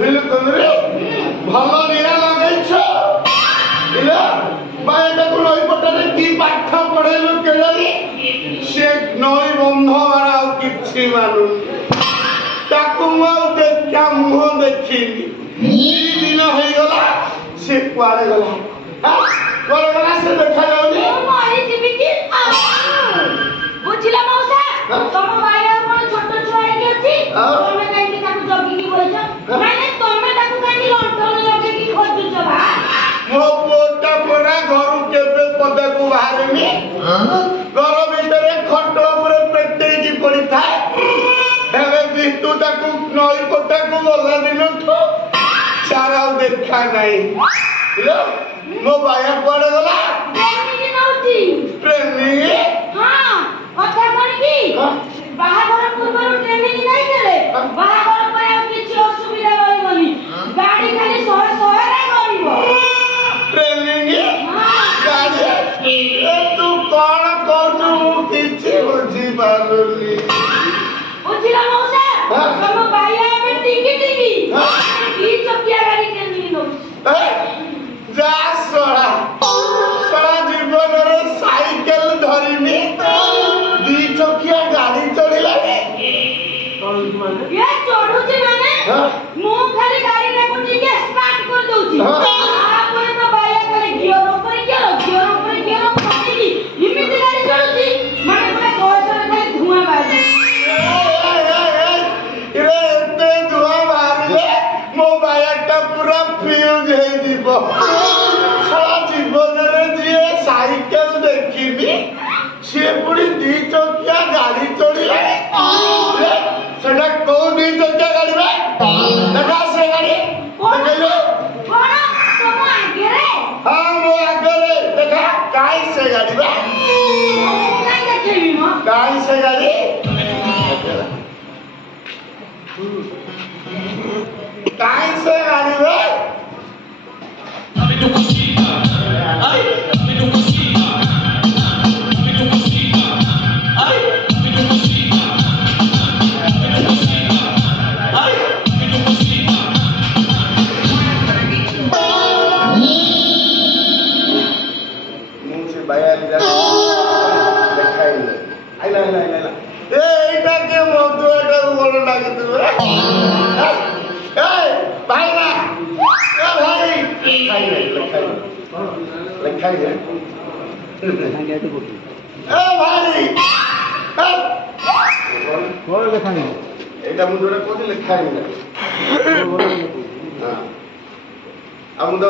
बुझिलु कोनरे भलो निया लगैछ इला बायटा को नई पटरे की पाठ पढेलु केलारी से नई बंध वाला किछि मानु ताकू मो देखा मुह देखिनी दिन हो गला से कुआरे गला कोरे गला से देखा जाउनी मारी जीवी की बुझिला मौसा तम भाई कोन छोट छुआ के अछि तमे काई की ताकू जगी की बोलछ माने तमे ताकू काई लंटन लगे की खोजुछ बा मो पोटा परा घर केबे पदा को बाहरनी घर भीतर खट ऊपर पेटे की पड़ी थाए एबे बिटू ताकू नई पोटा को गला दिन तो सारा देखा नहीं लो मो बाया पड़ गला प्रेमी की नउची प्रेमी हां কথা কোন কি বাহাঘর পূর্বରୁ ট্রেনিং নাই দেলে বাহাঘর পরে কিছু অসুবিধা হইবনি গাড়ি খালি শহর শহরে গড়িব ट्रेनिंग गाड़ी तू कौन कहू किसी बुझी पारुली बुझिला मौसा तम भाई में टिकी टिकी की चकिया गाड़ी ट्रेनिंग नो जा सोड़ा सोड़ा जीवन रे साइकिल धरिनी दी चकिया गाड़ी चढ़िला ये चढ़ुची माने मु खाली गाड़ी रे कुटी के स्टार्ट कर दउची आपने तो भाई खाली गियर ऊपर पकड़ी की इमिति गाड़ी चढ़ुची माने पूरा कोसर खाली धुआं बाजे इरे एते धुआं बाहरले मो बायाटा पूरा फ्यूज हे जीवो सारा जीवन रे जिए साइकिल देखिनी से पूरी दी चकिया गाड़ी चढ़िला सेटा को दी चकिया गाड़ी बे देखा से गाड़ी देखलो कोन तुम आगे रे हां वो आगे रे देखा काई से गाड़ी बे काई देखेबी म काई से गाड़ी काई से गाड़ी बे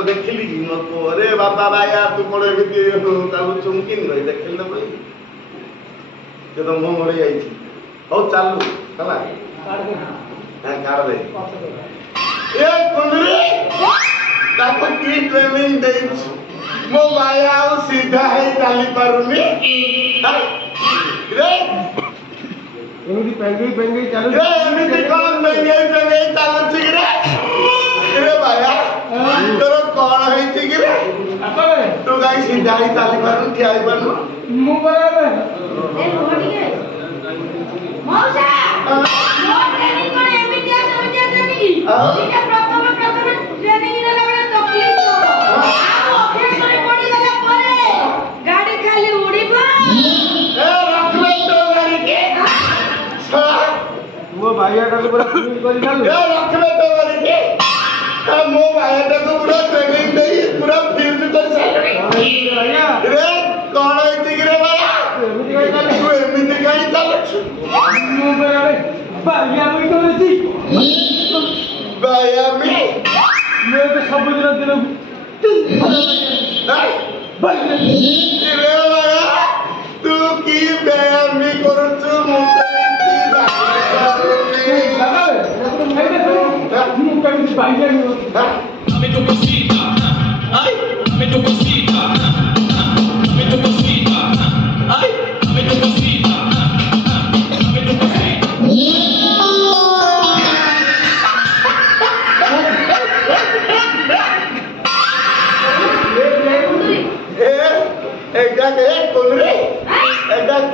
देखिली अरे बाबा भाया तू कौन एमती चुमकिन गई देखिल तो बोली तो मुँह मोड़ी जाइए हौ चालू चला काट दे ए कुंडली ताको की ट्रेनिंग दे मो माया सीधा है चाली पारुनी रे एमती पेंगई चालू रे एमती कौन पेंगई चालू छी रे रे भाया तोर कौन है छी रे तू गाई सीधा है चाली पारुनी क्या है पारु मु बराबर ए घोड़ी के मौसा नो ट्रेनिंग को एमितिया ट्रेनिंग की इटा प्रथम ट्रेनिंग नेला बडा तकलीफ तो आ ऑफिस में पड़ी गला परे गाड़ी खाली उड़ीबा ए रखले तो गाड़ी के वो भाईया का पूरा फिनिश कर डाल ए रखले तो गाड़ी के मो भाईया का पूरा ट्रेनिंग दे पूरा फ्यूज कर साइड भैया रे कौन है छी रे भाया एमती गाड़ी चालू तू एमती गाड़ी चालू मु बराबर भाईया में करती भाया मी मैं तो सब दिन भाई रे भाया तू की बेयामी करछु मुते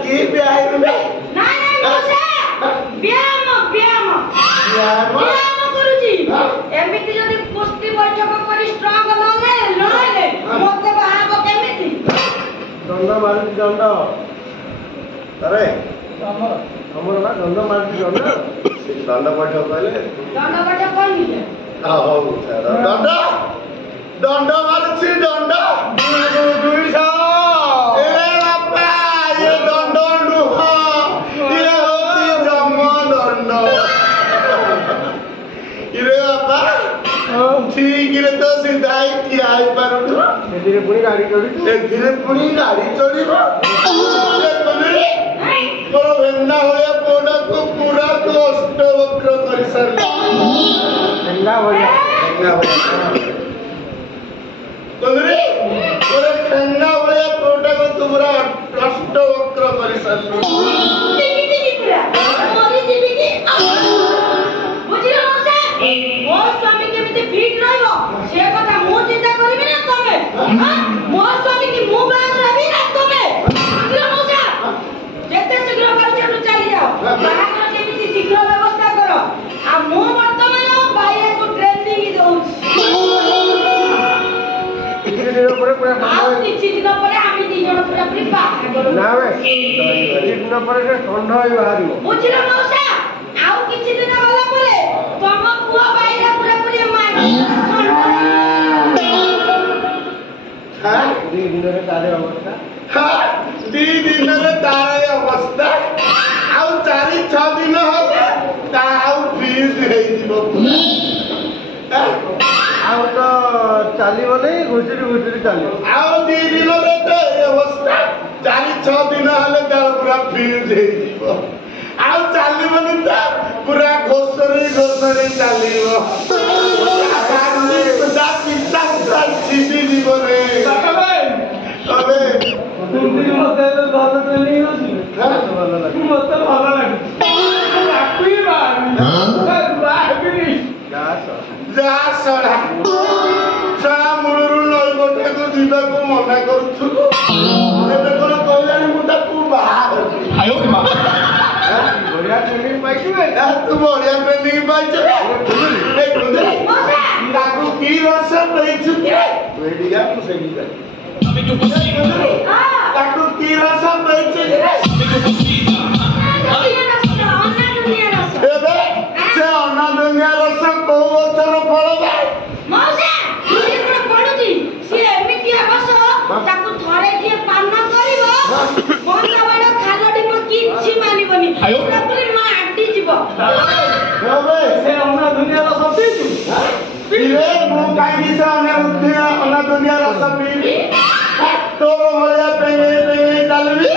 की ब्यायाम ब्यायाम ब्यायाम करूची ଦଣ୍ଡ ମାରୁଛି ଦଣ୍ଡ ଆରେ ଆମର ବା ଦଣ୍ଡ ମାରୁଛି ଦଣ୍ଡ ଦଣ୍ଡ ପାଠ କହିଲେ ଦଣ୍ଡପାଠ କହିଲି ହଉ ଦଣ୍ଡ ଦଣ୍ଡ ମାରୁଛି ଦଣ୍ଡ ଏ ବାପା ଇଏ ଦଣ୍ଡ ନୁହଁ ଇଏ ହଉଛି ଜମ ଦଣ୍ଡ ଇରେ ବାପା ଠିକରେ ତ ସିଧା ଠିଆ ହେଇପାରୁନୁ ଏଥିରେ ପୁଣି ଗାଡ଼ି ଚଢୁଛୁ ଏଥିରେ ପୁଣି ଗାଡି ଚଢିବ ତୋର ଭେଣ୍ଡା ଭଳିଆ ପୋଡାକୁ ପୁରା ତୁ ଅଷ୍ଟବକ୍ର କରିସାରିଲୁ ଠେଙ୍ଗା ଭଳିଆ ତୋର ଠେଙ୍ଗା ଭଳିଆ ପୋଡାକୁ ତୁ ପୁରା ଅଷ୍ଟବକ୍ର କରିସାରିଲୁ ମୋ ସ୍ୱାମୀ କେମିତି ଫିଟ୍ ରହିବ ସେ କଥା ମୁଁ ଚିନ୍ତା କରିବି ନା ତମେ ମୋ ସ୍ୱାମୀ କି ମୁଁ ବାହାଘର ହେବି ନା ତମେ ଯେତେ ଶୀଘ୍ର ପାରୁଛ ଏଠୁ ଚାଲିଯାଅ ବାହାଘର କେମିତି ଶୀଘ୍ର ବ୍ୟବସ୍ଥା କର ଆଉ ମୁଁ ବର୍ତ୍ତମାନ ଭାଇକୁ ଟ୍ରେନିଂ ଦଉଛି କିଛି ଦିନ ପରେ ପୁରା ଆଉ କିଛି ଦିନ ପରେ ଆମେ ଦି ଜଣ ପୁରାପୁରି ବାହାଘର ନା ବେ କିଛି ଦିନ ପରେ ସେ ଷଣ୍ଢ ହେଇ ବାହାରିବ ବୁଝିଲ ମଉସା ଆଉ କିଛି ଦିନ ଗଲା ପରେ ତମ ପୁଅ ଭାଇରା ପୁରାପୁରି ମାରି ଦି ଦିନରେ ତାର ଅବସ୍ଥା ଦି ଦିନରେ ତାର ଅବସ୍ଥା ଆଉ 4-6 ଦିନ ହେଲେ ତା ଆଉ ଫ୍ରିଜ ହେଇଯିବ ଆଉ ତ ଚାଲିବନି ଘୁଷୁରି ଚାଲିବ ଆଉ 2 ଦିନରେ ତ ଏଇ ଅବସ୍ଥା 4-6 ଦିନ ହେଲେ ତାର ପୁରା ଫ୍ରିଜ ହେଇଯିବ ଆଉ ଚାଲିବନି ତ ପୁରା ଘୋଷରି ଚାଲିବ ଛିଟି ଯିବରେ ଯାହା ଶଳା ମୂଳରୁ ନଈଗୋଟାକୁ ଯିବାକୁ ମନା କରୁଛୁ ଏବେ କଣ କହିଲାଣି ମୁଁ ତାକୁ ବାହା ବଢିଆ ଟ୍ରେନିଂ ପାଇଛୁ ତୁ ବଢିଆ ଟ୍ରେନିଂ ପାଇଛୁ ତାକୁ କି ରସ ଦେଇଛୁ ତାକୁ କି ରସ ଦେଇଛୁ ଏବେ ସେ ଅନାଦୁନିଆ ରସ କୋଉ ଗଛର ଫଳ ଥାଏ ତାକୁ ଥରେ ଯିଏ ପାନ କରିବ ମନ ବଡ ଖାଲ ଢିପ କିଛି ମାନିବନି ପୁରାପୁରି ମାଟି ଯିବ ସେ ଅମରା ଦୁନିଆର ସତେଇଛୁ ମୁଁ କାହିଁକି ସେ ଅନାଦୁନିଆ ରସ ପିଇବି ତୋର ଭଳିଆ ପେଙ୍ଗେଇ ଚାଲିବି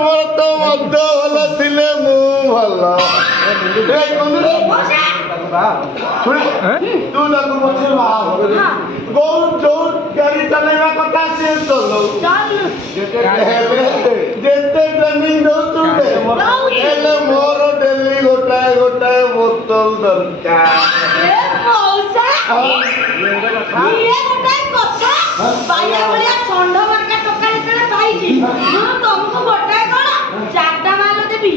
ମୋର ତ ମଦ ଭଲ ଥିଲେ ମୁଁ ଭଲ ତୁ ତାକୁ ପଛେ ବାହା ବୋଉ ଯୋଉ ଗାଡି ଚଲେଇବା କଥା ସିଏ ଚଲଉ ଯେତେ ଟ୍ରେନିଂ ଦଉଛୁ ହେଲେ ମୋର ଡେଲି ଗୋଟାଏ ବୋତଲ ଦରକାର ଷଣ୍ଢ ବାଙ୍କା ଟଙ୍କା ଯେତେବେଳେ ପାଇଛି ମୁଁ ତମକୁ ଗୋଟାଏ କଣ 4ଟା ମାଲ ଦେବି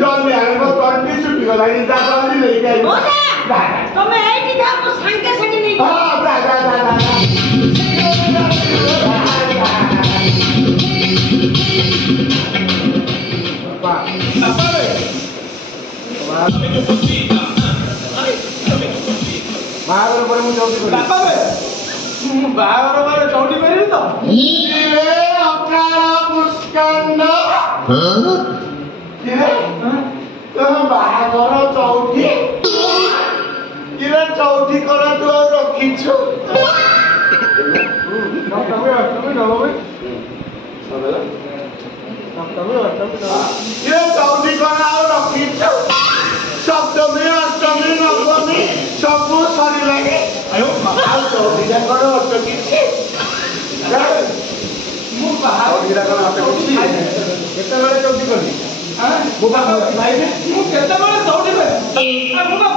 ଜଲ୍ଦି ଆଣିବ ତଣ୍ଟି ଛୁଟିଗଲାଣି ଯା ଜଲ୍ଦି ନେଇକି ଆଇବ ତମେ ଏଇଠି ଯାଅ ମୁଁ ସାଙ୍ଗେ ସାଙ୍ଗେ ନେଇକି ବାହାଘର ପରେ ମୁଁ ଚଉଠି କରିବି ବାହାଘର ପରେ ଚଉଠି କରିବି ତ ଅକାଳ ମୁସ୍କାଣ୍ଡ ବାହାଘର ଚଉଠି କିରେ ଚଉଠି କର ତୁ ଆଉ ରଖିଛୁ ଚଉଠି କର ଆଉ ରଖିଛୁ ସପ୍ତମୀ ଅଷ୍ଟମୀ ନବମୀ ସବୁ ସରିଲାଣି ଆଉ ଚଉଠି ଯାକର ଅଟକିଛି କେତେବେଳେ ଚଉଠି କଲି ମୁଁ କେତେବେଳେ ଚଉଠି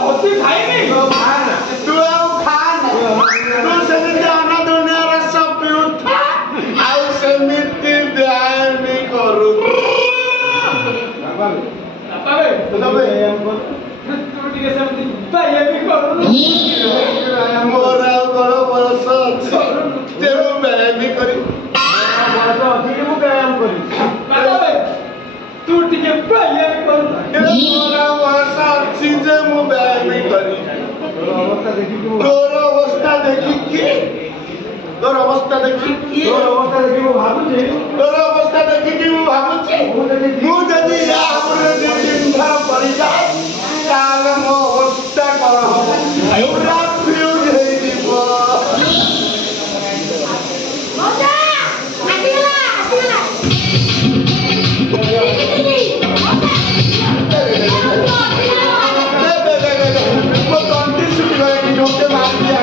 ଭୋଜି ଖାଇନି ତୁ ଆଉ ଖାନା ତୁ ସେମିତି ଅନାଦୁନିଆ ରସ ପିଉଥା ଆଉ ସେମିତି ବ୍ୟାୟାମ କରୁ ମୋର ଆଉ କଣ ବୟସ ଅଛି ଯେ ମୁଁ তোর অবস্থা দেখি কি তোর অবস্থা দেখি কি তোর অবস্থা দেখি কি ମୁଁ ଭାବୁଛି ମୁଁ ଯଦି ଆହୁରି 2-3 ଥର ପଡ଼ିଯାଏ ତାହେଲେ ମୋ ଅବସ୍ଥା କ'ଣ ହବ ପୁରା ଫ୍ୟୁଜ୍ ହେଇଯିବ ମଉସା ଆସିଗଲା ଆସିଗଲା ମୋ ତଣ୍ଟି ଶୁଖିଗଲାଣି ଢୋକେ ମାରିଦିଆ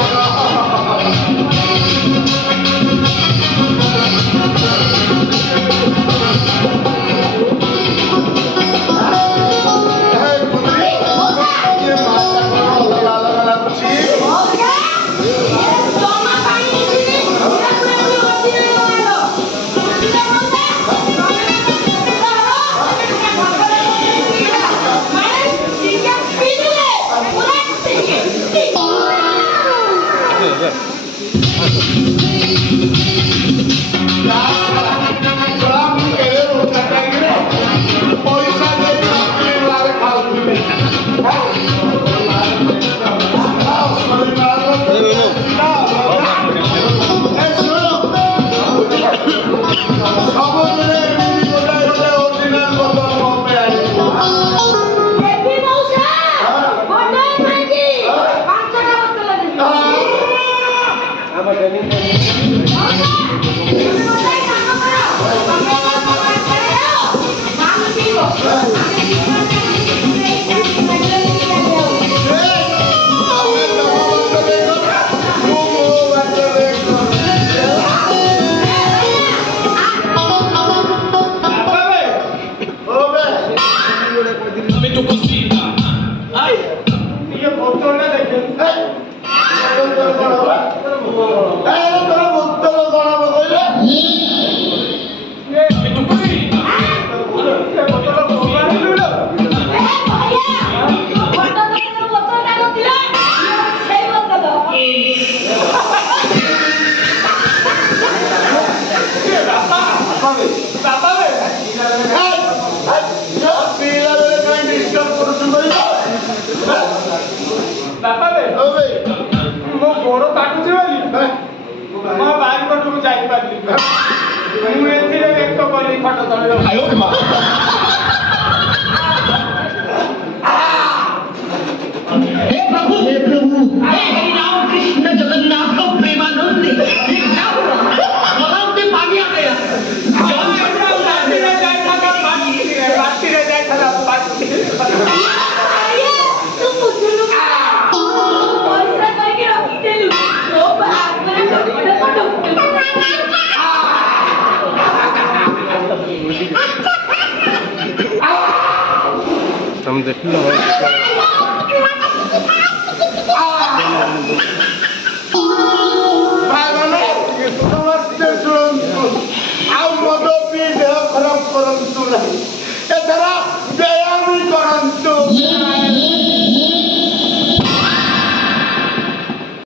हम देखिए